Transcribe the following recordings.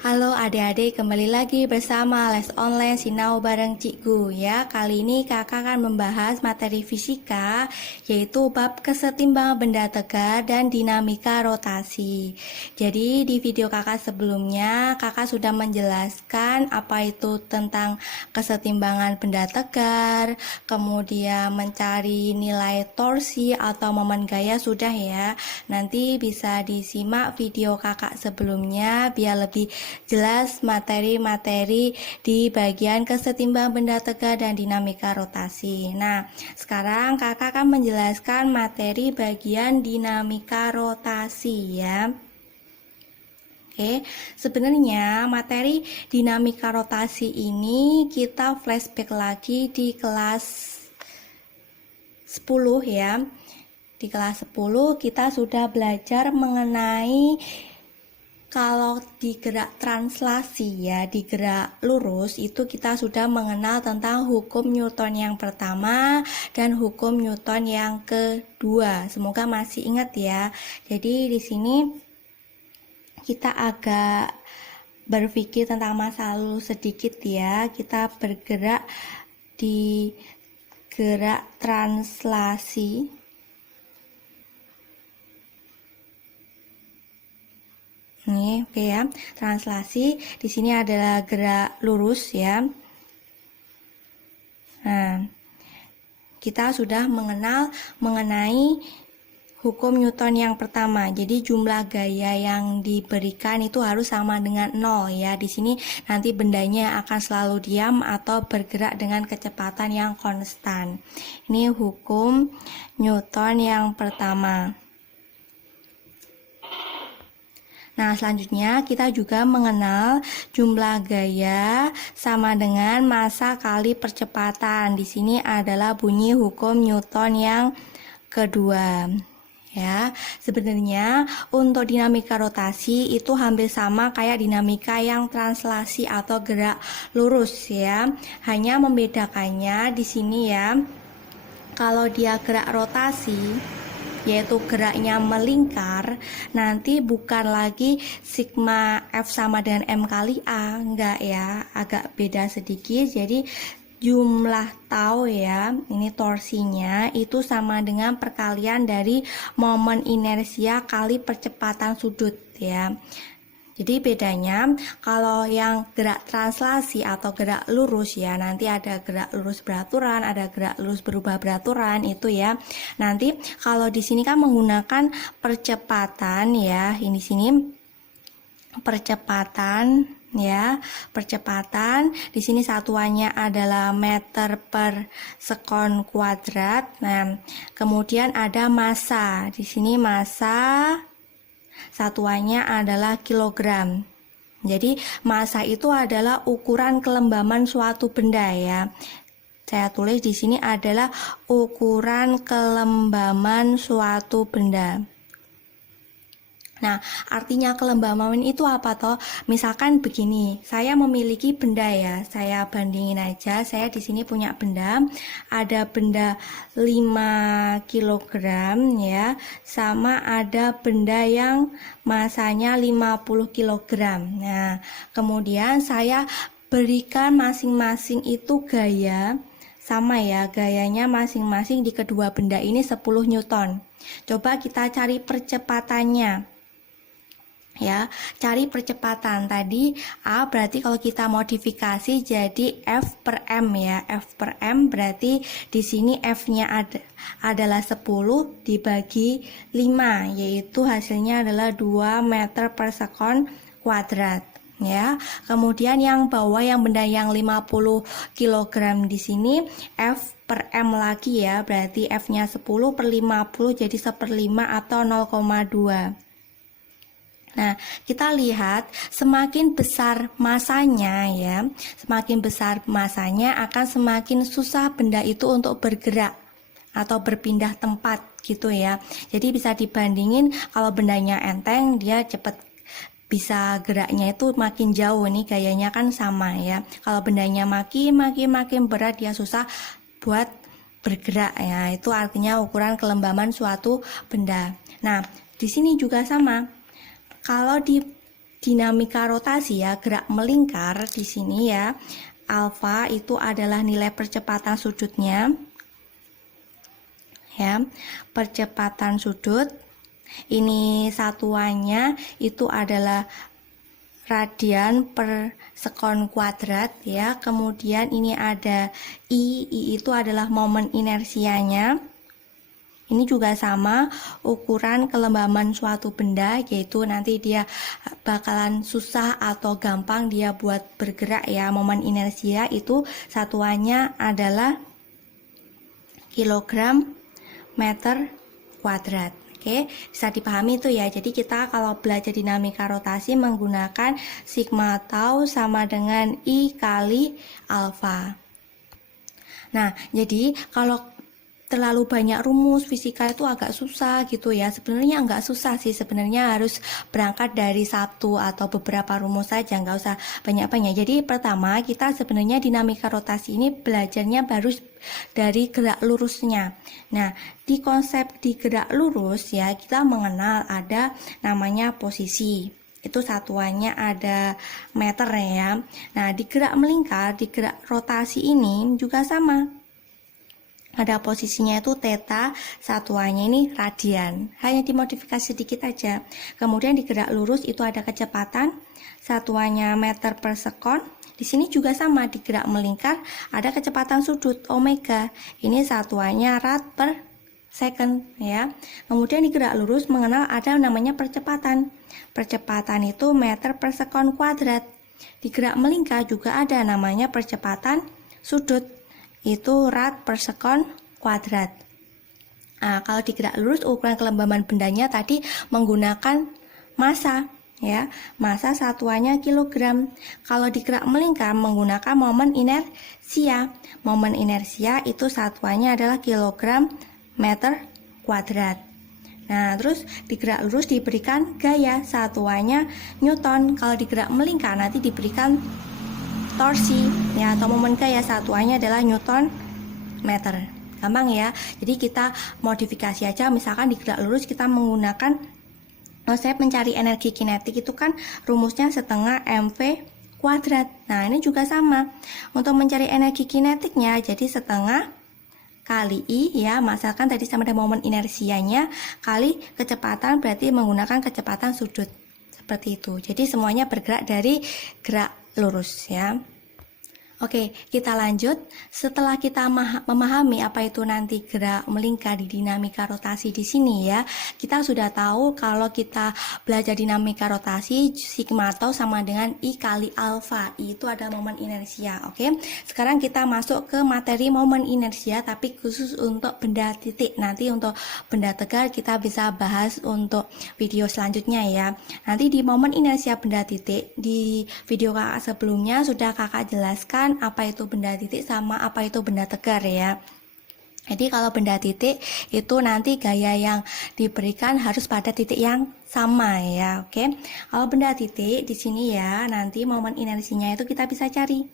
Halo adik-adik, kembali lagi bersama Les Online Sinau bareng Cikgu ya. Kali ini kakak akan membahas materi fisika, yaitu bab kesetimbangan benda tegar dan dinamika rotasi. Jadi di video kakak sebelumnya, kakak sudah menjelaskan apa itu tentang kesetimbangan benda tegar, kemudian mencari nilai torsi atau momen gaya sudah ya. Nanti bisa disimak video kakak sebelumnya biar lebih jelas materi-materi di bagian kesetimbangan benda tegar dan dinamika rotasi. Nah, sekarang kakak akan menjelaskan materi bagian dinamika rotasi ya. Oke, sebenarnya materi dinamika rotasi ini kita flashback lagi di kelas 10 ya. Di kelas 10 kita sudah belajar mengenai kalau di gerak translasi ya, di gerak lurus itu kita sudah mengenal tentang hukum Newton yang pertama dan hukum Newton yang kedua. Semoga masih ingat ya. Jadi di sini kita agak berpikir tentang masa lalu sedikit ya. Kita bergerak di gerak translasi. Nih, oke ya. Translasi di sini adalah gerak lurus ya. Nah, kita sudah mengenal mengenai hukum Newton yang pertama. Jadi jumlah gaya yang diberikan itu harus sama dengan 0 ya. Di sini nanti bendanya akan selalu diam atau bergerak dengan kecepatan yang konstan. Ini hukum Newton yang pertama. Nah, selanjutnya kita juga mengenal jumlah gaya sama dengan massa kali percepatan. Di sini adalah bunyi hukum Newton yang kedua. Ya, sebenarnya untuk dinamika rotasi itu hampir sama kayak dinamika yang translasi atau gerak lurus ya. Hanya membedakannya di sini ya. Kalau dia gerak rotasi, yaitu geraknya melingkar, nanti bukan lagi sigma F sama dengan M kali A, enggak ya, agak beda sedikit. Jadi jumlah tau ya, ini torsinya itu sama dengan perkalian dari momen inersia kali percepatan sudut ya. Jadi bedanya kalau yang gerak translasi atau gerak lurus ya, nanti ada gerak lurus beraturan, ada gerak lurus berubah beraturan itu ya. Nanti kalau di sini kan menggunakan percepatan ya, ini sini percepatan ya, percepatan. Di sini satuannya adalah meter per sekon kuadrat. Nah, kemudian ada massa. Di sini massa satuannya adalah kilogram. Jadi massa itu adalah ukuran kelembaman suatu benda ya. Saya tulis di sini adalah ukuran kelembaman suatu benda. Nah, artinya kelembaman itu apa toh? Misalkan begini, saya memiliki benda ya, saya bandingin aja, saya di sini punya benda, ada benda 5 kg ya, sama ada benda yang masanya 50 kg. Nah, kemudian saya berikan masing-masing itu gaya, sama ya, gayanya masing-masing di kedua benda ini 10 Newton. Coba kita cari percepatannya. Ya, cari percepatan tadi A berarti kalau kita modifikasi jadi F per M ya. F per M berarti di sini F-nya adalah 10 dibagi 5, yaitu hasilnya adalah 2 meter per sekon kuadrat ya. Kemudian yang bawah yang benda yang 50 kg di sini F per M lagi ya, berarti F-nya 10 per 50 jadi 1/5 atau 0,2. Nah, kita lihat semakin besar masanya ya, semakin besar masanya akan semakin susah benda itu untuk bergerak atau berpindah tempat gitu ya. Jadi bisa dibandingin kalau bendanya enteng dia cepat bisa geraknya itu makin jauh, nih gayanya kan sama ya. Kalau bendanya makin berat dia susah buat bergerak ya. Itu artinya ukuran kelembaman suatu benda. Nah, di sini juga sama. Kalau di dinamika rotasi ya, gerak melingkar di sini ya. Alfa itu adalah nilai percepatan sudutnya. Ya, percepatan sudut. Ini satuannya itu adalah radian per sekon kuadrat ya. Kemudian ini ada I itu adalah momen inersianya. Ini juga sama ukuran kelembaban suatu benda, yaitu nanti dia bakalan susah atau gampang dia buat bergerak ya. Momen inersia itu satuannya adalah kilogram meter kuadrat. Oke, bisa dipahami itu ya. Jadi kita kalau belajar dinamika rotasi menggunakan sigma tau sama dengan I kali alfa. Nah, jadi kalau terlalu banyak rumus fisika itu agak susah gitu ya. Sebenarnya nggak susah sih, sebenarnya harus berangkat dari satu atau beberapa rumus saja, nggak usah banyak-banyak. Jadi pertama kita sebenarnya dinamika rotasi ini belajarnya baru dari gerak lurusnya. Nah, di konsep di gerak lurus ya kita mengenal ada namanya posisi. Itu satuannya ada meter ya. Nah, di gerak melingkar, di gerak rotasi ini juga sama. Ada posisinya itu theta, satuannya ini radian. Hanya dimodifikasi sedikit aja. Kemudian di gerak lurus itu ada kecepatan, satuannya meter per sekon. Di sini juga sama, di gerak melingkar ada kecepatan sudut omega. Ini satuannya rad per second ya. Kemudian di gerak lurus mengenal ada namanya percepatan. Percepatan itu meter per sekon kuadrat. Di gerak melingkar juga ada namanya percepatan sudut. Itu rad per sekon kuadrat. Nah, kalau di gerak lurus ukuran kelembaban bendanya tadi menggunakan massa ya. Massa satuannya kilogram. Kalau di gerak melingkar menggunakan momen inersia. Momen inersia itu satuannya adalah kilogram meter kuadrat. Nah, terus di gerak lurus diberikan gaya, satuannya newton. Kalau di gerak melingkar nanti diberikan torsi ya, atau momen gaya, satuannya adalah newton meter. Gampang ya. Jadi kita modifikasi aja, misalkan di gerak lurus kita menggunakan saya mencari energi kinetik itu kan rumusnya setengah mv kuadrat. Nah, ini juga sama. Untuk mencari energi kinetiknya jadi setengah kali I ya, misalkan tadi sama dengan momen inersianya kali kecepatan, berarti menggunakan kecepatan sudut. Seperti itu. Jadi semuanya bergerak dari gerak lurus ya. Oke, kita lanjut. Setelah kita memahami apa itu nanti gerak melingkar di dinamika rotasi di sini ya, kita sudah tahu kalau kita belajar dinamika rotasi sigma tau sama dengan I kali alfa. I itu ada momen inersia. Oke, sekarang kita masuk ke materi momen inersia, tapi khusus untuk benda titik. Nanti untuk benda tegar kita bisa bahas untuk video selanjutnya ya. Nanti di momen inersia benda titik di video kakak sebelumnya sudah kakak jelaskan apa itu benda titik sama apa itu benda tegar ya. Jadi kalau benda titik itu nanti gaya yang diberikan harus pada titik yang sama ya. Oke. Kalau benda titik di sini ya, nanti momen inersinya itu kita bisa cari.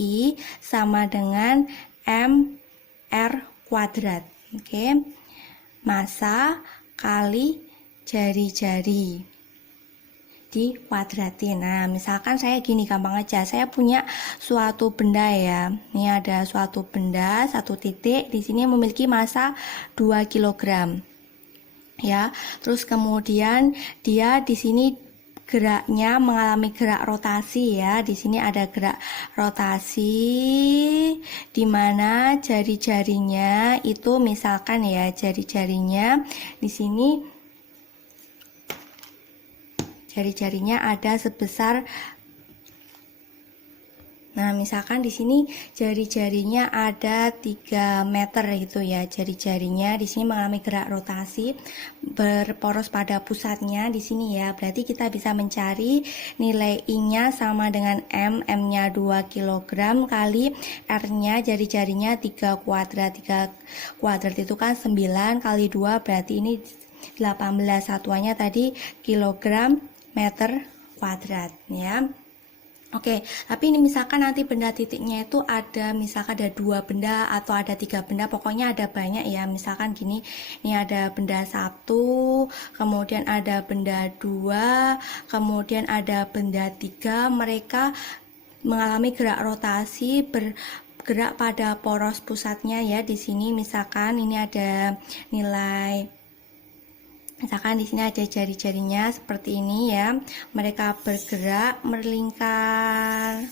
I sama dengan mr kuadrat. Oke. Massa kali jari-jari di kuadratin. Nah, misalkan saya gini, gampang aja. Saya punya suatu benda ya. Ini ada suatu benda, satu titik. Di sini memiliki massa 2 kg. Ya. Terus kemudian dia di sini geraknya mengalami gerak rotasi ya. Di sini ada gerak rotasi di mana jari-jarinya itu misalkan ya, jari-jarinya di sini jari-jarinya ada sebesar, nah misalkan di sini jari-jarinya ada 3 meter gitu ya. Jari-jarinya di sini mengalami gerak rotasi berporos pada pusatnya di sini ya. Berarti kita bisa mencari nilai I-nya sama dengan M-nya 2 kg kali R-nya jari-jarinya 3 kuadrat. 3 kuadrat itu kan 9 kali 2 berarti ini 18, satuannya tadi kilogram meter kuadrat ya. Oke, tapi ini misalkan nanti benda titiknya itu ada, misalkan ada 2 benda atau ada 3 benda, pokoknya ada banyak ya. Misalkan gini, ini ada benda 1, kemudian ada benda 2, kemudian ada benda 3. Mereka mengalami gerak rotasi bergerak pada poros pusatnya ya. Di sini misalkan ini ada nilai, misalkan di sini ada jari-jarinya seperti ini ya. Mereka bergerak melingkar.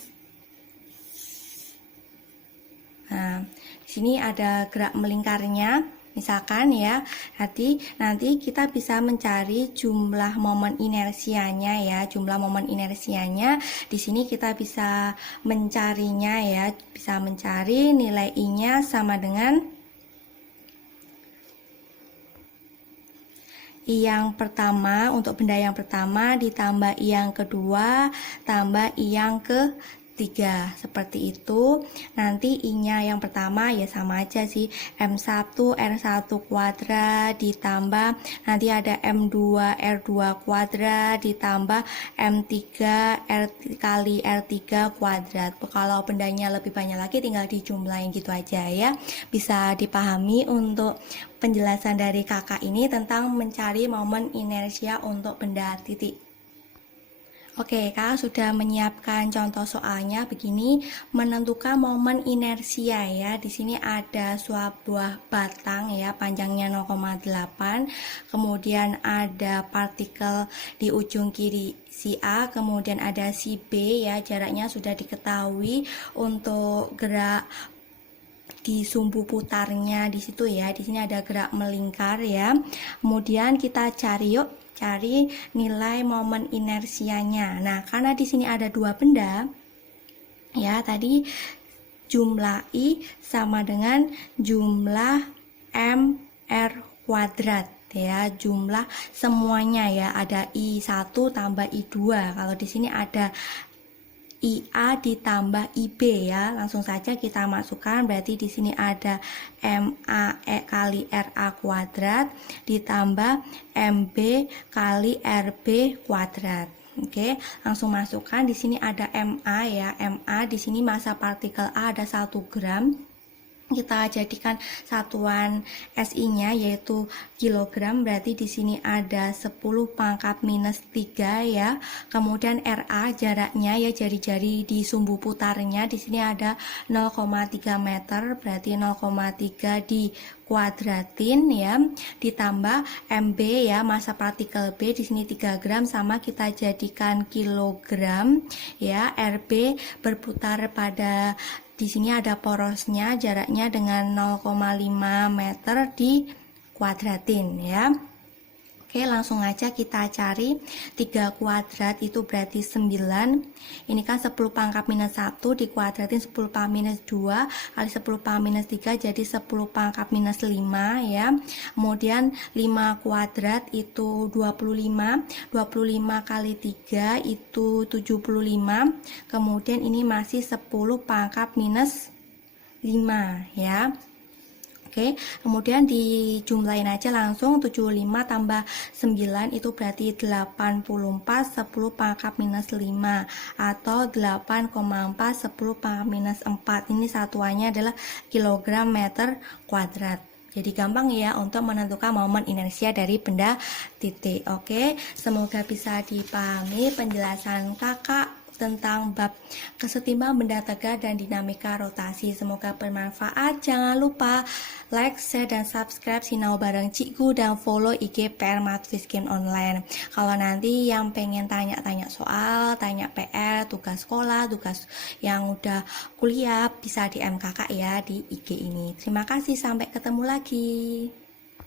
Nah, di sini ada gerak melingkarnya. Misalkan ya, nanti kita bisa mencari jumlah momen inersianya ya, jumlah momen inersianya. Di sini kita bisa mencarinya ya, bisa mencari nilai I-nya sama dengan I yang pertama, untuk benda yang pertama ditambah I yang kedua tambah I yang ketiga, seperti itu. Nanti I-nya yang pertama ya sama aja sih, M1 R1 kuadrat ditambah nanti ada M2 R2 kuadrat ditambah M3 R kali R3 kuadrat. Kalau bendanya lebih banyak lagi tinggal dijumlahin gitu aja ya. Bisa dipahami untuk penjelasan dari kakak ini tentang mencari momen inersia untuk benda titik. Oke, kakak sudah menyiapkan contoh soalnya begini, menentukan momen inersia ya. Di sini ada sebuah batang ya, panjangnya 0,8. Kemudian ada partikel di ujung kiri si A, kemudian ada si B ya, jaraknya sudah diketahui untuk gerak di sumbu putarnya di situ ya. Di sini ada gerak melingkar ya. Kemudian kita cari nilai momen inersianya. Nah, karena di sini ada 2 benda ya, tadi jumlah I sama dengan jumlah MR kuadrat ya, jumlah semuanya ya, ada I1 tambah I2. Kalau di sini ada IA ditambah IB ya, langsung saja kita masukkan. Berarti di sini ada MAE kali RA kuadrat ditambah MB kali RB kuadrat. Oke, langsung masukkan. Di sini ada MA ya, MA di sini massa partikel A ada 1 gram. Kita jadikan satuan SI-nya yaitu kilogram, berarti di sini ada 10 pangkat minus 3 ya. Kemudian RA jaraknya ya, jari-jari di sumbu putarnya di sini ada 0,3 meter, berarti 0,3 di kuadratin ya, ditambah MB ya, massa partikel B di sini 3 gram, sama kita jadikan kilogram ya. RB berputar pada, di sini ada porosnya, jaraknya dengan 0,5 meter di kuadratin ya. Oke, langsung aja kita cari 3 kuadrat itu berarti 9. Ini kan 10 pangkat minus 1 dikuadratin 10 pangkat minus 2 kali 10 pangkat minus 3 jadi 10 pangkat minus 5 ya. Kemudian 5 kuadrat itu 25. 25 kali 3 itu 75. Kemudian ini masih 10 pangkat minus 5 ya. Oke, kemudian dijumlahin aja langsung, 75 tambah 9 itu berarti 84, 10 pangkat minus 5 atau 8,4 10 pangkat minus 4. Ini satuannya adalah kilogram meter kuadrat. Jadi gampang ya untuk menentukan momen inersia dari benda titik. Oke, semoga bisa dipahami penjelasan kakak tentang bab kesetimbangan benda tegak dan dinamika rotasi. Semoga bermanfaat. Jangan lupa like, share, dan subscribe Sinau Bareng Cikgu dan follow IG PR Matfiskin Online. Kalau nanti yang pengen tanya-tanya soal, tanya PR, tugas sekolah, tugas yang udah kuliah, bisa DM kakak ya di IG ini. Terima kasih, sampai ketemu lagi.